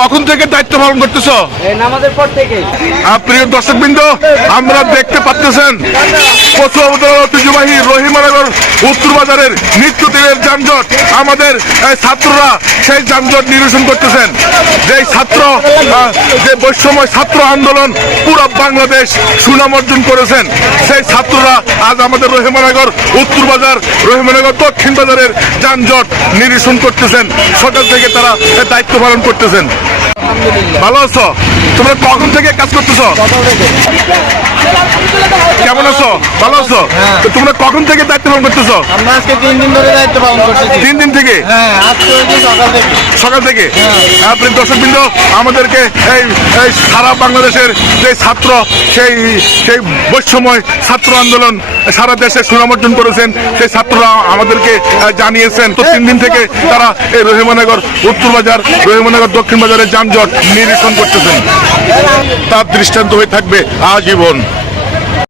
কখন থেকে দায়িত্ব পালন করতেছ? নামাজের পর থেকে। প্রিয় দর্শকবৃন্দ আমরা দেখতে পাচ্ছেন ঐতিহ্যবাহী রহিমানগর উত্তর বাজারের নিত্য দিনের যানজট। আমাদের ছাত্ররা সেই যানজট নিরসন করতেছেন। যে ছাত্র যে বৈষম্য ছাত্র আন্দোলন পুরো বাংলাদেশ সুনাম অর্জন করেছেন, সেই ছাত্ররা আজ আমাদের রহিমানগর উত্তর বাজার রহিমানগর দক্ষিণ বাজারের যানজট নিরসন করতেছেন। সকাল থেকে তারা দায়িত্ব পালন করতেছেন। ভালো আছো? তোমরা কখন থেকে কাজ করতেছো? কেমন আছো? ভালো আছো? তো তোমরা কখন থেকে দায়িত্ব পালন করতেছো? আমরা আজকে তিন দিন ধরে দায়িত্ব পালন করতেছি। তিন দিন থেকে? হ্যাঁ আজকে সকাল থেকে। সকাল থেকে? আপনি দর্শকবৃন্দ আমাদেরকে এই এই সারা বাংলাদেশের যে ছাত্র সেই সেই বৈষম্যয় ছাত্র আন্দোলন সারা দেশে সুনাম অর্জন করেছেন। সেই ছাত্ররা আমাদেরকে জানিয়েছেন। তো তিন দিন থেকে তারা এই রহিমানগর উত্তর বাজার রহিমানগর দক্ষিণ বাজারের যানজট নিরীক্ষণ করতেছেন। তার দৃষ্টান্ত হয়ে থাকবে আজীবন।